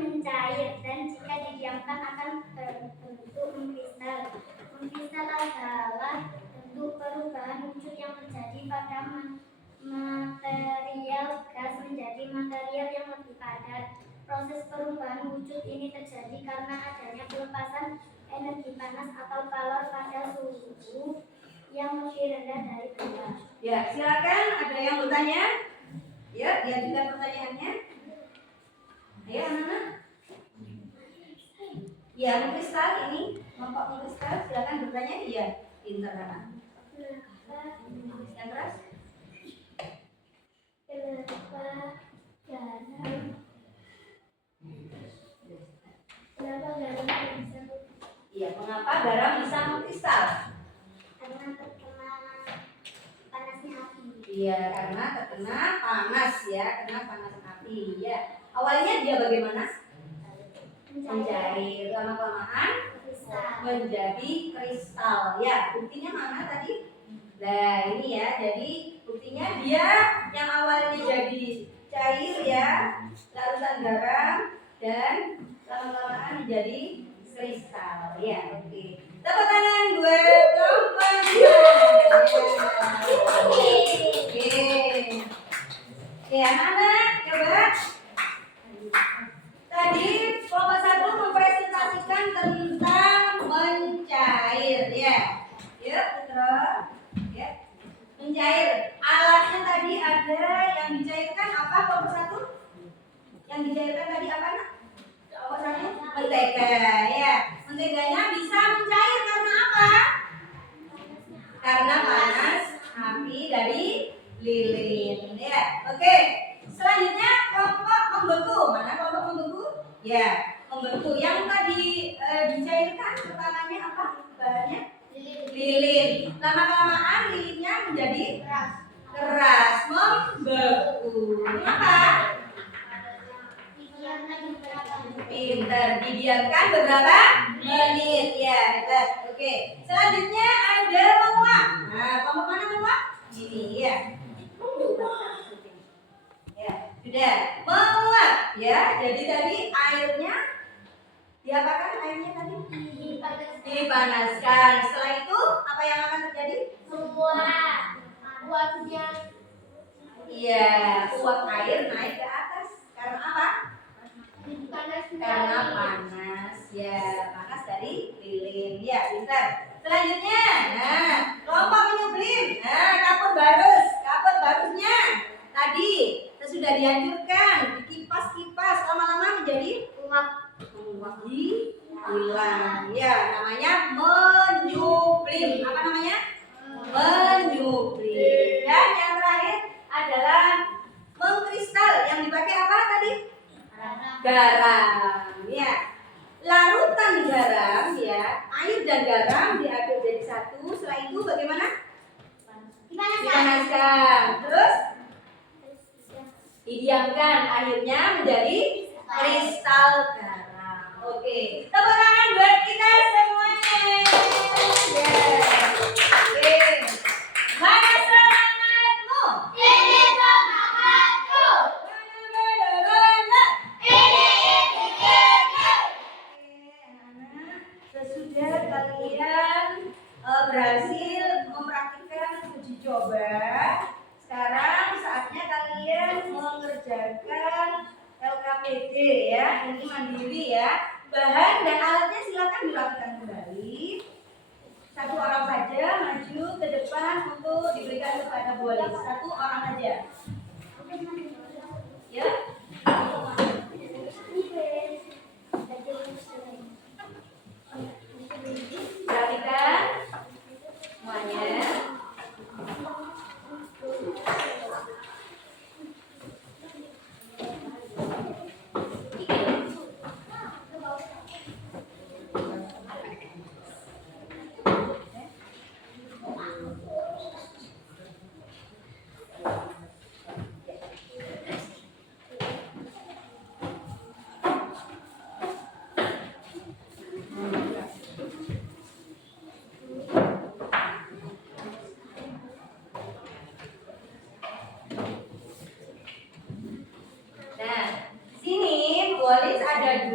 mencair dan jika didiamkan akan berbentuk mengkristal. Mengkristal adalah bentuk perubahan wujud yang terjadi pada material gas menjadi material yang lebih padat. Proses perubahan wujud ini terjadi karena adanya pelepasan energi panas atau kalor pada suhu yang lebih rendah dari bawah. Ya, silakan ada yang bertanya? Ya, diajukan pertanyaannya. Ayo anak-anak. Ya, mengkristal ini, kelompok mengkristal, silakan bertanya. Iya, pintar anak. Yang keras? Kenapa garam bisa? Iya, mengapa garam bisa mengkristal? Karena terkena panasnya api. Iya, karena terkena panas ya, kena panas api ya. Awalnya dia bagaimana? Mencair, lama-kelamaan menjadi kristal. Ya, buktinya mana tadi? Nah, ini ya, jadi buktinya dia yang awalnya jadi cair ya, larutan garam dan lama-kelamaan menjadi kristal. Ya, oke. Tepuk tangan gue kelompoknya. Oke. Oke, anak-anak, coba. Tadi kelompok 1 mempresentasikan tentang mencair ya. Yuk, terus. Ya. Mencair. Alatnya tadi ada yang dicairkan apa kelompok 1? Yang dicairkan tadi apa, Nak? Kelompok 1 mentega ya. Menteganya bisa mencair karena apa? Karena panas api dari lilin ya. Oke. Selanjutnya kelompok membeku. Mana kelompok membeku? Ya, membeku. Yang tadi dicairkan pertamanya apa? Bahannya? Lilin. Lama-kelamaan lilinnya menjadi keras, membeku. Kenapa? Pinter. Didiamkan beberapa menit ya. Hebat. Oke. Selanjutnya ada menguap. Nah, kelompok mana menguap? Ini ya. Ya, sudah menguap ya. Jadi tadi airnya diapakan? Airnya tadi dipanaskan. Setelah itu apa yang akan terjadi? Uapnya Iya, uap air naik ke atas. Karena apa? Karena panas. Ya, panas dari lilin. Ya, pintar. Selanjutnya, nah, kelompok menyublim. Nah, kapur barus. Kapur barusnya tadi sudah dihancurkan, dikipas-kipas, lama-lama menjadi menguap hilang. Ya, namanya menyublim. Apa namanya? Menyublim. Dan yang terakhir adalah mengkristal. Yang dipakai apa tadi? Garam. Ya. Larutan garam ya, air dan garam diaduk jadi satu. Setelah itu bagaimana? Dipanaskan. Terus didiamkan, akhirnya menjadi kristal garam. Oke, tepuk tangan buat kita semuanya. Oke, mana semangatmu? ini semangatku. Sesudah kalian berhasil mempraktikkan uji coba, sekarang saatnya kalian mengerjakan LKPD ya. Ini mandiri ya. Bahan dan alatnya silakan dilakukan kembali. Satu orang saja maju ke depan untuk diberikan kepada Bolis. Satu orang saja. Ya. Perhatikan semuanya.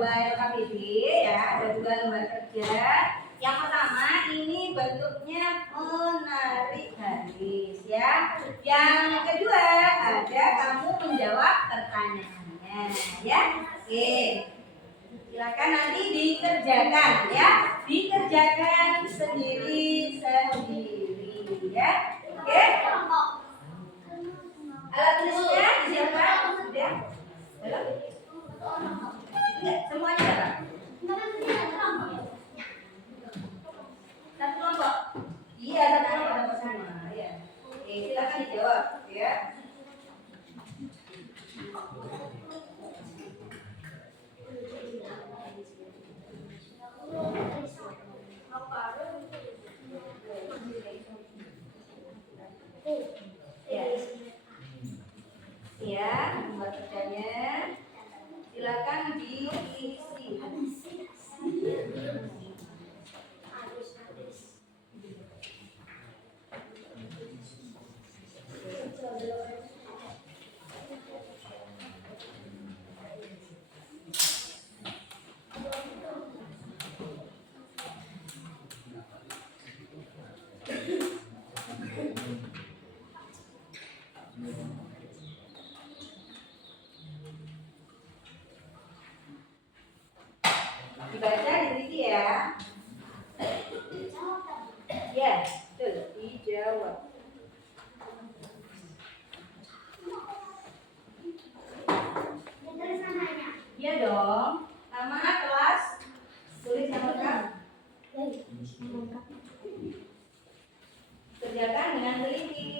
dua LKPD ya, ada dua lembar kerja. Yang pertama ini bentuknya menarik garis ya. Yang kedua ada kamu menjawab pertanyaannya ya. Oke. Silakan nanti dikerjakan ya. Dikerjakan sendiri-sendiri ya. Oke. Alat tulisnya disiapkan sudah? Belum? Enggak, semuanya ada. Satu kelompok. Iya, satu kelompok dapat semua. Ya. Oke, silakan dijawab ya. Ya, buat kerjanya silakan diisi. Dibaca, diteliti ya. Ya, betul. Dijawab. Iya dong. Nama, kelas, tulis yang lengkap. Kerjakan dengan teliti.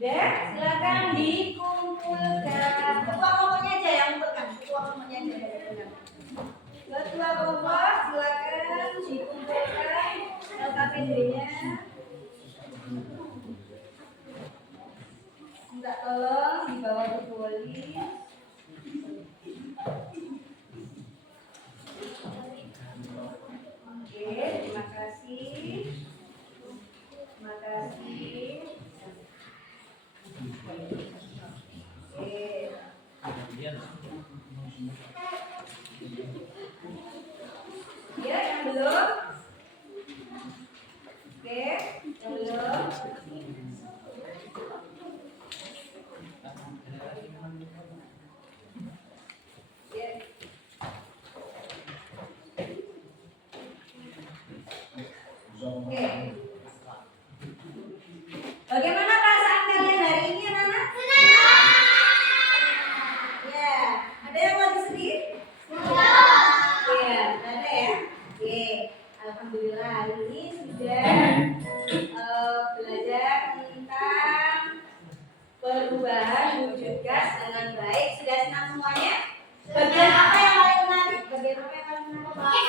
Sudah, silakan dikumpulkan. Ketua kelompoknya aja yang kumpulkan. Ketua kelompoknya aja yang kumpulkan. Ketua kelompok silakan dikumpulkan LKPD-nya. Minta tolong dibawa ke tulis. Oke, terima kasih. Terima kasih. Ya, yang belum? Oke, yang belum? Ya. Oke. Bagaimana perasaan kalian hari ini, anak-anak? Ya, ada yang lagi sedih? Ya, ada ya. Oke, alhamdulillah hari ini sudah belajar tentang perubahan wujud gas dengan baik. Sudah senang semuanya? Bagian apa yang paling menarik? Bagian apa yang paling menarik?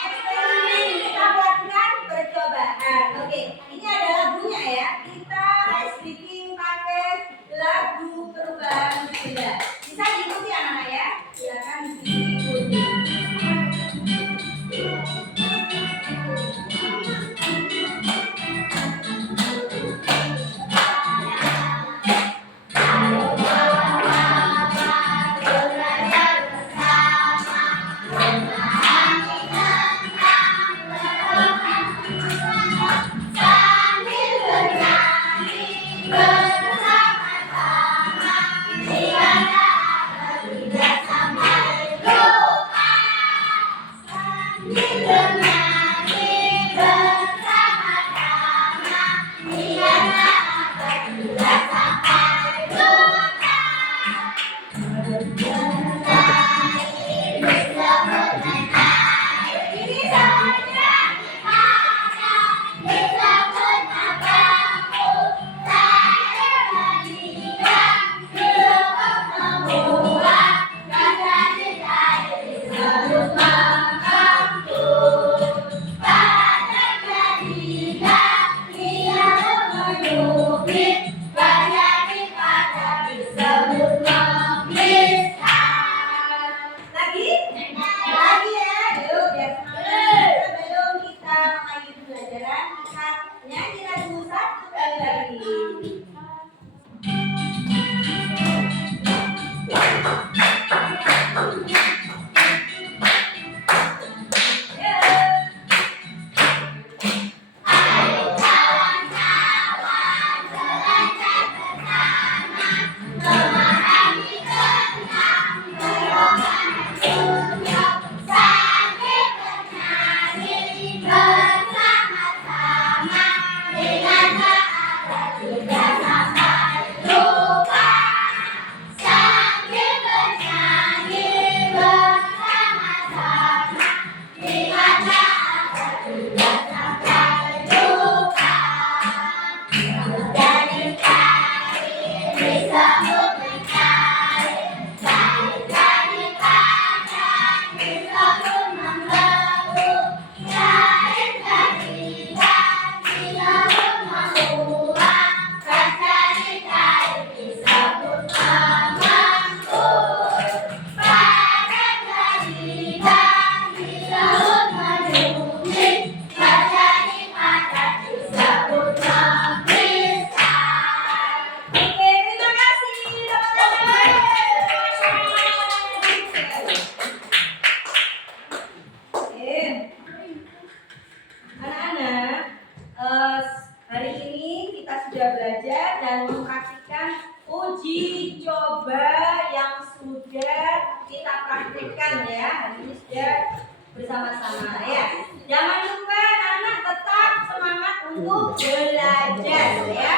Eksperimen kita lakukan percobaan. Oke, ini ada lagunya ya. Kita ice breaking pakai lagu perubahan wujud gas. Bisa diikuti uji coba yang sudah kita praktikkan ya. Hari ini sudah bersama-sama ya. Jangan lupa anak tetap semangat untuk belajar ya.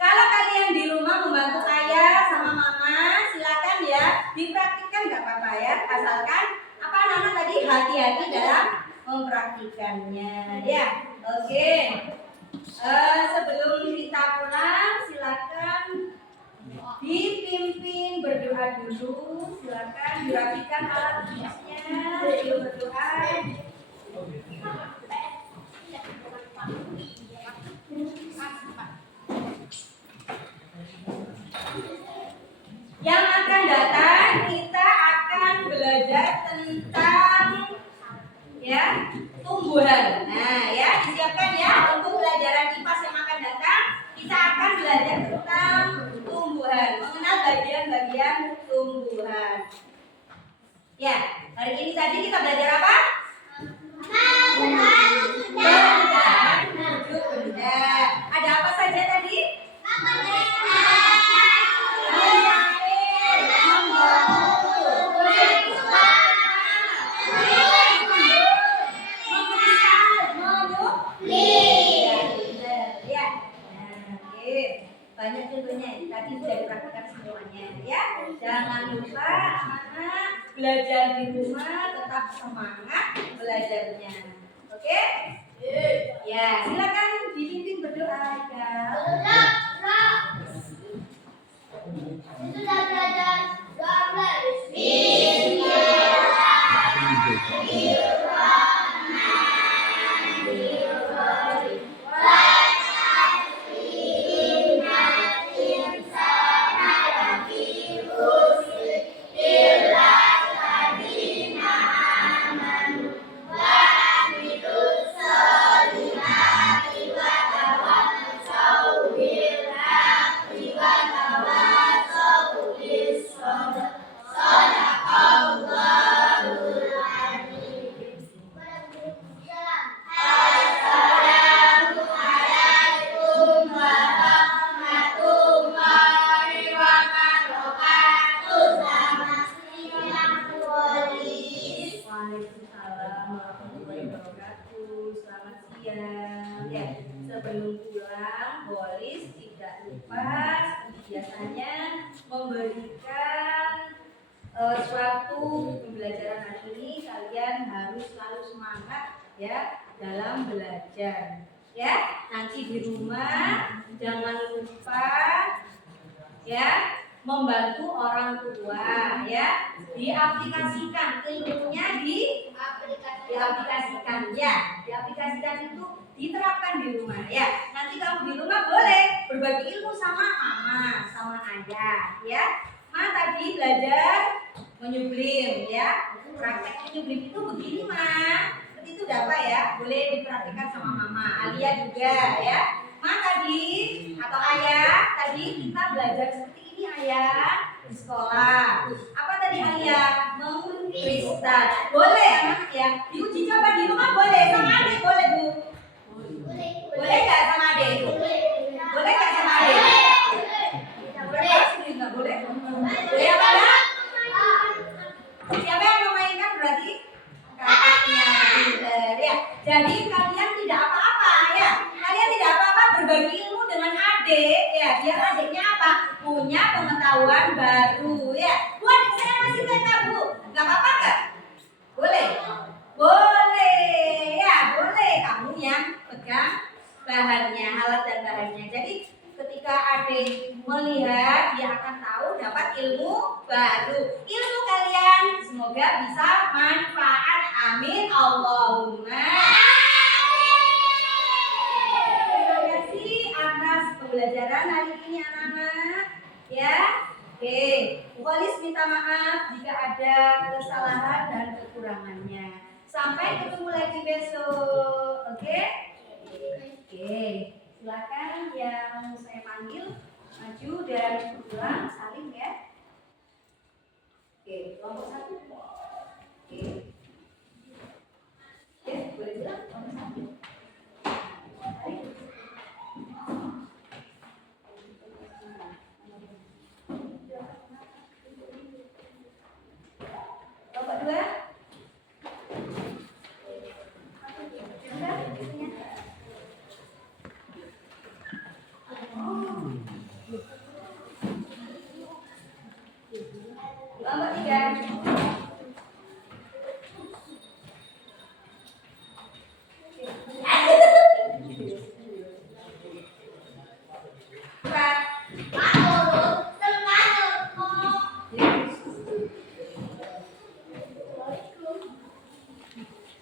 Kalau kalian di rumah membantu ayah sama mama, silakan ya dipraktikkan, nggak apa-apa ya. Asalkan apa anak tadi hati-hati dalam mempraktikannya ya. Oke. Sebelum kita pulang, silakan dipimpin berdoa dulu. Silakan dirapikan alat tulisnya sebelum berdoa. Yang akan datang kita akan belajar tentang ya tumbuhan. Nah ya disiapkan ya untuk pelajaran IPA yang akan datang. Kita akan belajar tentang tumbuhan, mengenal bagian-bagian tumbuhan. Ya hari ini tadi kita belajar apa? Wujud benda. Ada apa saja tadi? Banyak contohnya tadi sudah dipraktikkan semuanya ya. Jangan lupa anak-anak belajar di rumah, tetap semangat belajarnya. Oke? Ya, silakan dipimpin berdoa ya. Sudah belajar 12. Sebelum pulang, Bolis tidak lupa biasanya memberikan suatu pembelajaran hari ini. Kalian harus selalu semangat ya dalam belajar ya. Nanti di rumah jangan lupa ya membantu orang tua ya, diaplikasikan ilmunya, diaplikasikan ya, diaplikasikan itu diterapkan di rumah ya. Nanti kamu di rumah boleh berbagi ilmu sama mama, sama ayah ya. Ma tadi belajar menyublim ya. Praktek menyublim itu begini Ma. Seperti itu dapat ya. Boleh dipraktikkan sama mama. Alia juga ya. Ma tadi atau ayah tadi kita belajar seperti ini ayah di sekolah. Apa tadi Alia? Mengkristal. Boleh anak ya. Diuji coba di rumah boleh. Sama adik boleh Bu. Boleh nggak sama adik? Boleh nggak sama adik? Boleh. Nggak boleh? Boleh apa enggak? Siapa yang memainkan berarti? Kakaknya. Ya. Jadi kalian tidak apa-apa ya. Kalian tidak apa-apa berbagi ilmu dengan adik ya. Biar adiknya apa? Punya pengetahuan baru ya. Bu, adik saya masih TK Bu. Nggak apa-apa nggak? Boleh. Boleh ya, boleh. Kamu yang pegang bahannya, alat dan bahannya. Jadi ketika adik melihat, dia akan tahu dapat ilmu baru. Ilmu kalian semoga bisa manfaat. Amin Allahumma. Terima kasih atas pembelajaran hari ini anak-anak. Ya, oke. Bolis minta maaf jika ada kesalahan dan kekurangannya. Sampai ketemu lagi besok. Oke? Oke. Silakan yang saya panggil maju dan pulang saling ya. Oke, kelompok 1. Oke. Oke, boleh bilang kelompok 1. Baik.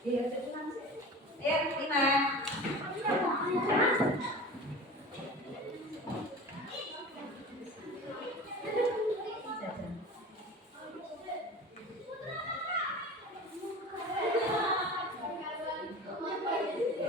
Iya,